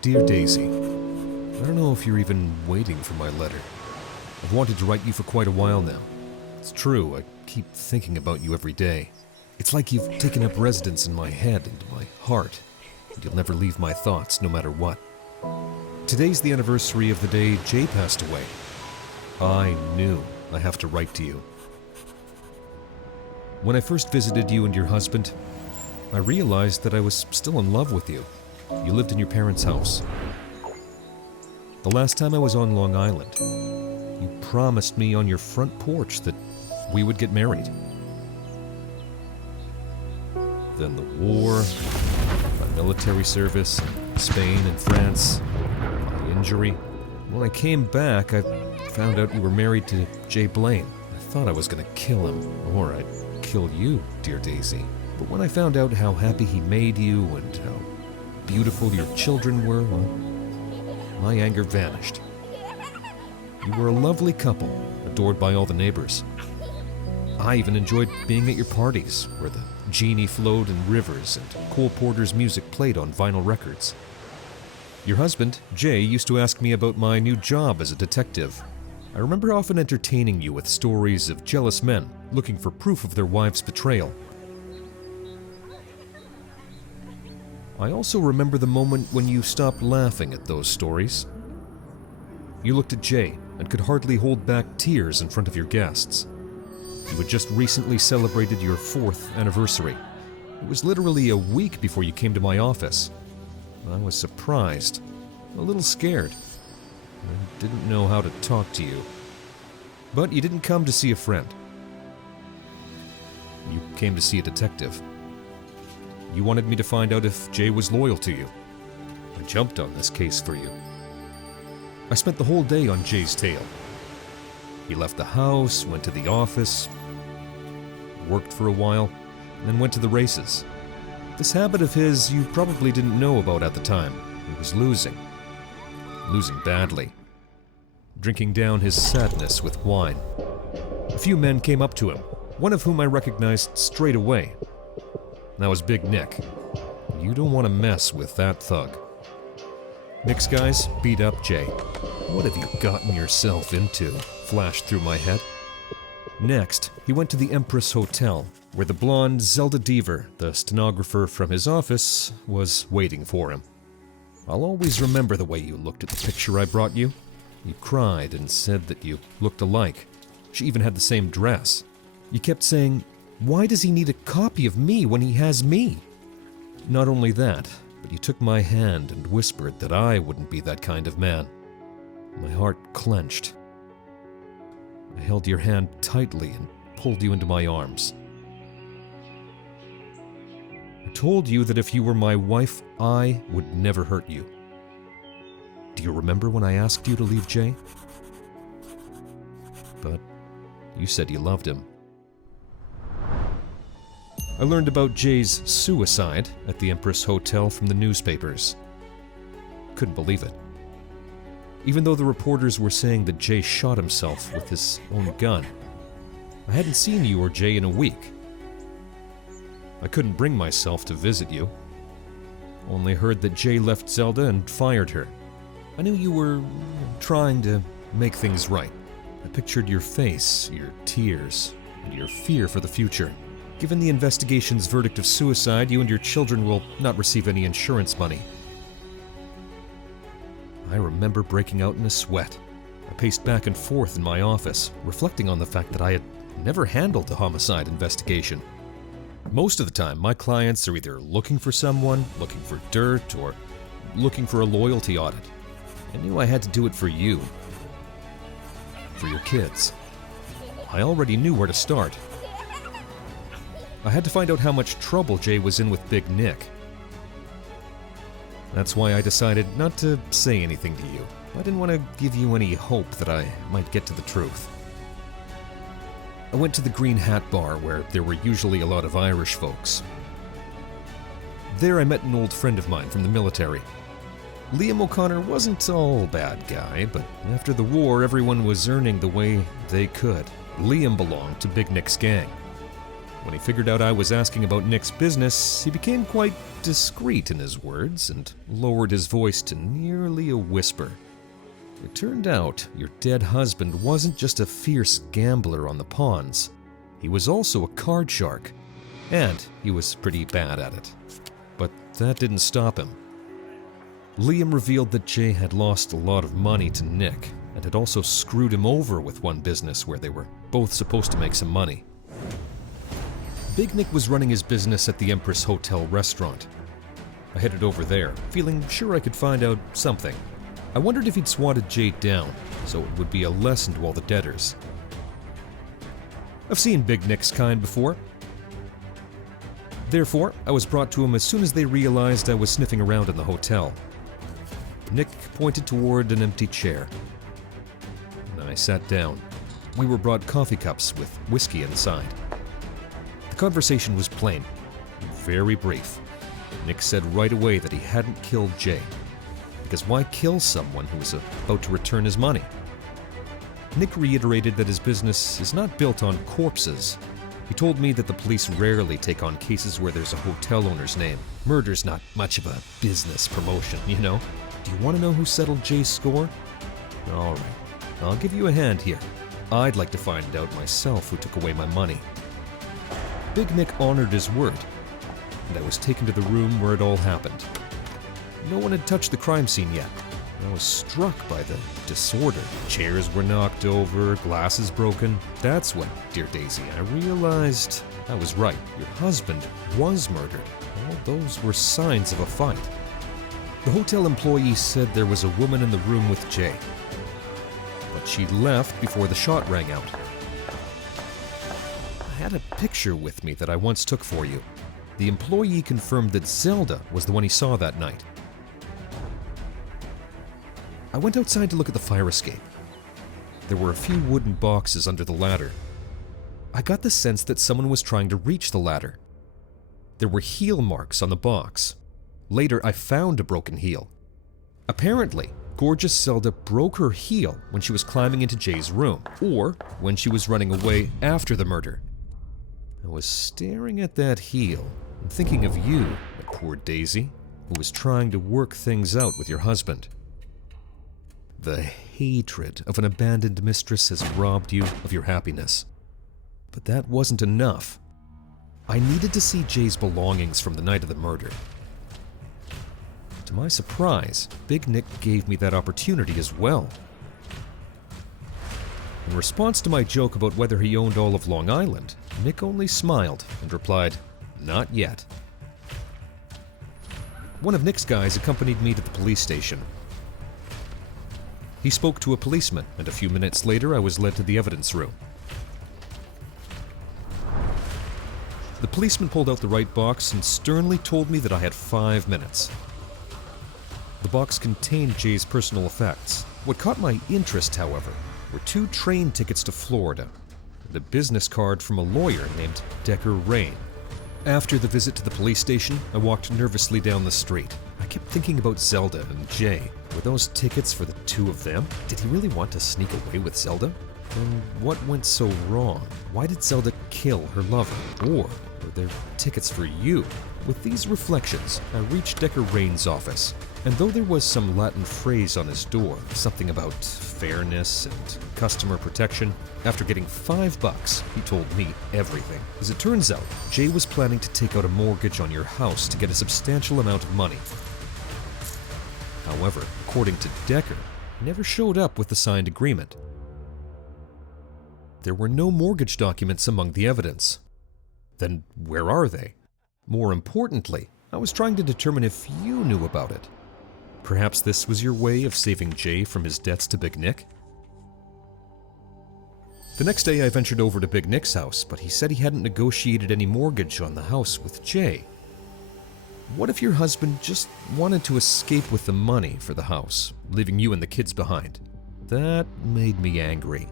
Dear Daisy, I don't know if you're even waiting for my letter. I've wanted to write you for quite a while now. It's true, I keep thinking about you every day. It's like you've taken up residence in my head and my heart, and you'll never leave my thoughts no matter what. Today's the anniversary of the day Jay passed away. I knew I have to write to you. When I first visited you and your husband, I realized that I was still in love with you. You lived in your parents' house. The last time I was on Long Island, you promised me on your front porch that we would get married. Then the war, my military service, Spain and France, my injury. When I came back, I found out you were married to Jay Blaine. I thought I was going to kill him, or I'd kill you, dear Daisy. But when I found out how happy he made you and how beautiful your children were, well, my anger vanished. You were a lovely couple, adored by all the neighbors. I even enjoyed being at your parties, where the genie flowed in rivers and Cole Porter's music played on vinyl records. Your husband, Jay, used to ask me about my new job as a detective. I remember often entertaining you with stories of jealous men looking for proof of their wives' betrayal. I also remember the moment when you stopped laughing at those stories. You looked at Jay and could hardly hold back tears in front of your guests. You had just recently celebrated your 4th anniversary. It was literally a week before you came to my office. I was surprised, a little scared. I didn't know how to talk to you. But you didn't come to see a friend. You came to see a detective. You wanted me to find out if Jay was loyal to you. I jumped on this case for you. I spent the whole day on Jay's tail. He left the house, went to the office, worked for a while, and then went to the races. This habit of his you probably didn't know about at the time. He was losing badly, drinking down his sadness with wine. A few men came up to him, one of whom I recognized straight away. That was Big Nick. You don't want to mess with that thug. Nick's guys beat up Jay. What have you gotten yourself into? Flashed through my head. Next, he went to the Empress Hotel, where the blonde Zelda Deaver, the stenographer from his office, was waiting for him. I'll always remember the way you looked at the picture I brought you. You cried and said that you looked alike. She even had the same dress. You kept saying, "Why does he need a copy of me when he has me?" Not only that, but you took my hand and whispered that I wouldn't be that kind of man. My heart clenched. I held your hand tightly and pulled you into my arms. I told you that if you were my wife, I would never hurt you. Do you remember when I asked you to leave Jay? But you said you loved him. I learned about Jay's suicide at the Empress Hotel from the newspapers. Couldn't believe it. Even though the reporters were saying that Jay shot himself with his own gun, I hadn't seen you or Jay in a week. I couldn't bring myself to visit you. Only heard that Jay left Zelda and fired her. I knew you were trying to make things right. I pictured your face, your tears, and your fear for the future. Given the investigation's verdict of suicide, you and your children will not receive any insurance money. I remember breaking out in a sweat. I paced back and forth in my office, reflecting on the fact that I had never handled a homicide investigation. Most of the time, my clients are either looking for someone, looking for dirt, or looking for a loyalty audit. I knew I had to do it for you. For your kids. I already knew where to start. I had to find out how much trouble Jay was in with Big Nick. That's why I decided not to say anything to you. I didn't want to give you any hope that I might get to the truth. I went to the Green Hat Bar, where there were usually a lot of Irish folks. There I met an old friend of mine from the military. Liam O'Connor wasn't all bad guy, but after the war, everyone was earning the way they could. Liam belonged to Big Nick's gang. When he figured out I was asking about Nick's business, he became quite discreet in his words and lowered his voice to nearly a whisper. It turned out your dead husband wasn't just a fierce gambler on the pawns. He was also a card shark, and he was pretty bad at it. But that didn't stop him. Liam revealed that Jay had lost a lot of money to Nick and had also screwed him over with one business where they were both supposed to make some money. Big Nick was running his business at the Empress Hotel restaurant. I headed over there, feeling sure I could find out something. I wondered if he'd swatted Jay down, so it would be a lesson to all the debtors. I've seen Big Nick's kind before. Therefore, I was brought to him as soon as they realized I was sniffing around in the hotel. Nick pointed toward an empty chair. I sat down. We were brought coffee cups with whiskey inside. The conversation was plain, very brief. Nick said right away that he hadn't killed Jay. Because why kill someone who was about to return his money? Nick reiterated that his business is not built on corpses. He told me that the police rarely take on cases where there's a hotel owner's name. Murder's not much of a business promotion, you know? Do you want to know who settled Jay's score? All right, I'll give you a hand here. I'd like to find out myself who took away my money. Big Nick honored his word, and I was taken to the room where it all happened. No one had touched the crime scene yet. I was struck by the disorder. Chairs were knocked over, glasses broken. That's when, dear Daisy, I realized I was right. Your husband was murdered. All those were signs of a fight. The hotel employee said there was a woman in the room with Jay, but she left before the shot rang out. I had a picture with me that I once took for you. The employee confirmed that Zelda was the one he saw that night. I went outside to look at the fire escape. There were a few wooden boxes under the ladder. I got the sense that someone was trying to reach the ladder. There were heel marks on the box. Later, I found a broken heel. Apparently, gorgeous Zelda broke her heel when she was climbing into Jay's room, or when she was running away after the murder. I was staring at that heel and thinking of you, my poor Daisy, who was trying to work things out with your husband. The hatred of an abandoned mistress has robbed you of your happiness. But that wasn't enough. I needed to see Jay's belongings from the night of the murder. To my surprise, Big Nick gave me that opportunity as well. In response to my joke about whether he owned all of Long Island, Nick only smiled and replied, "Not yet." One of Nick's guys accompanied me to the police station. He spoke to a policeman, and a few minutes later I was led to the evidence room. The policeman pulled out the right box and sternly told me that I had 5 minutes. The box contained Jay's personal effects. What caught my interest, however, were 2 train tickets to Florida and a business card from a lawyer named Decker Rain. After the visit to the police station, I walked nervously down the street. I kept thinking about Zelda and Jay. Were those tickets for the 2 of them? Did he really want to sneak away with Zelda? And what went so wrong? Why did Zelda kill her lover? Or were there tickets for you? With these reflections, I reached Decker Rain's office, and though there was some Latin phrase on his door, something about fairness and customer protection, after getting $5, he told me everything. As it turns out, Jay was planning to take out a mortgage on your house to get a substantial amount of money. However, according to Decker, he never showed up with the signed agreement. There were no mortgage documents among the evidence. Then where are they? More importantly, I was trying to determine if you knew about it. Perhaps this was your way of saving Jay from his debts to Big Nick? The next day I ventured over to Big Nick's house, but he said he hadn't negotiated any mortgage on the house with Jay. What if your husband just wanted to escape with the money for the house, leaving you and the kids behind? That made me angry.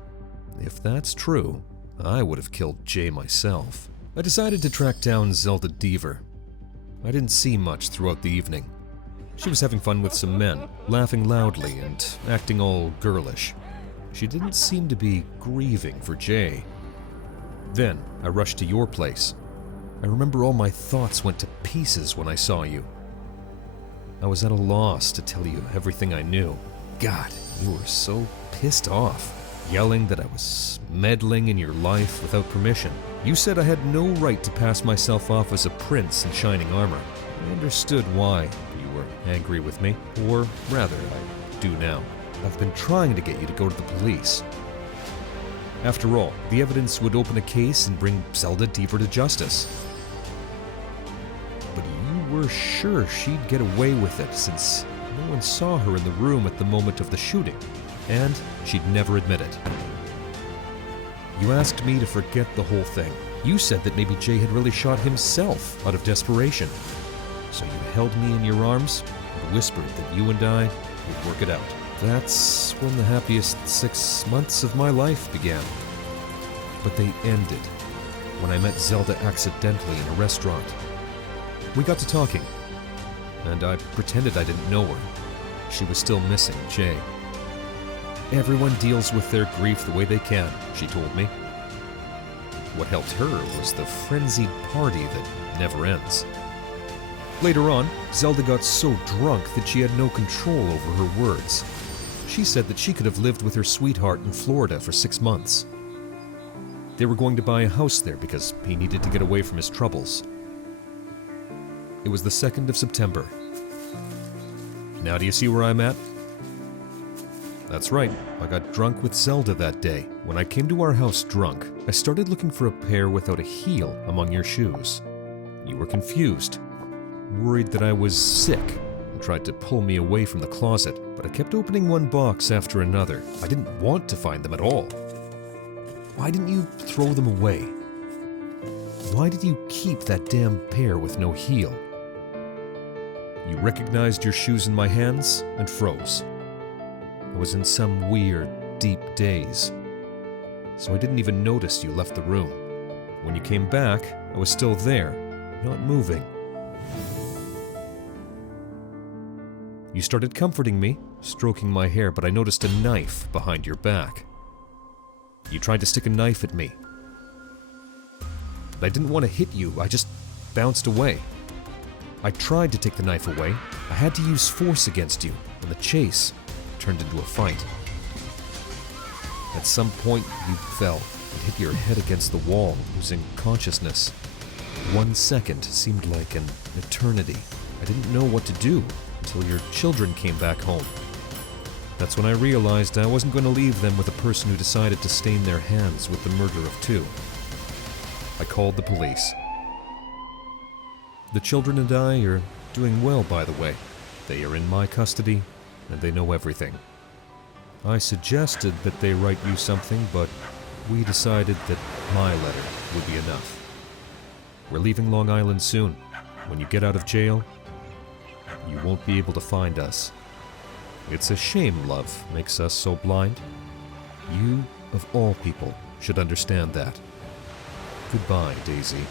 If that's true, I would have killed Jay myself. I decided to track down Zelda Deaver. I didn't see much throughout the evening. She was having fun with some men, laughing loudly and acting all girlish. She didn't seem to be grieving for Jay. Then, I rushed to your place. I remember all my thoughts went to pieces when I saw you. I was at a loss to tell you everything I knew. God, you were so pissed off, yelling that I was meddling in your life without permission. You said I had no right to pass myself off as a prince in shining armor. I understood why you were angry with me, or rather, I do now. I've been trying to get you to go to the police. After all, the evidence would open a case and bring Zelda deeper to justice. But you were sure she'd get away with it since no one saw her in the room at the moment of the shooting, and she'd never admit it. You asked me to forget the whole thing. You said that maybe Jay had really shot himself out of desperation. So you held me in your arms and whispered that you and I would work it out. That's when the happiest 6 months of my life began. But they ended when I met Zelda accidentally in a restaurant. We got to talking, and I pretended I didn't know her. She was still missing Jay. Everyone deals with their grief the way they can, she told me. What helped her was the frenzied party that never ends. Later on, Zelda got so drunk that she had no control over her words. She said that she could have lived with her sweetheart in Florida for 6 months. They were going to buy a house there because he needed to get away from his troubles. It was the 2nd of September. Now do you see where I'm at? That's right, I got drunk with Zelda that day. When I came to our house drunk, I started looking for a pair without a heel among your shoes. You were confused, worried that I was sick, and tried to pull me away from the closet, but I kept opening one box after another. I didn't want to find them at all. Why didn't you throw them away? Why did you keep that damn pair with no heel? You recognized your shoes in my hands and froze. I was in some weird, deep daze, so I didn't even notice you left the room. When you came back, I was still there, not moving. You started comforting me, stroking my hair, but I noticed a knife behind your back. You tried to stick a knife at me. But I didn't want to hit you, I just bounced away. I tried to take the knife away. I had to use force against you, and the chase turned into a fight. At some point, you fell and hit your head against the wall, losing consciousness. 1 second seemed like an eternity. I didn't know what to do until your children came back home. That's when I realized I wasn't going to leave them with a person who decided to stain their hands with the murder of 2. I called the police. The children and I are doing well, by the way. They are in my custody, and they know everything. I suggested that they write you something, but we decided that my letter would be enough. We're leaving Long Island soon. When you get out of jail, you won't be able to find us. It's a shame love makes us so blind. You, of all people, should understand that. Goodbye, Daisy.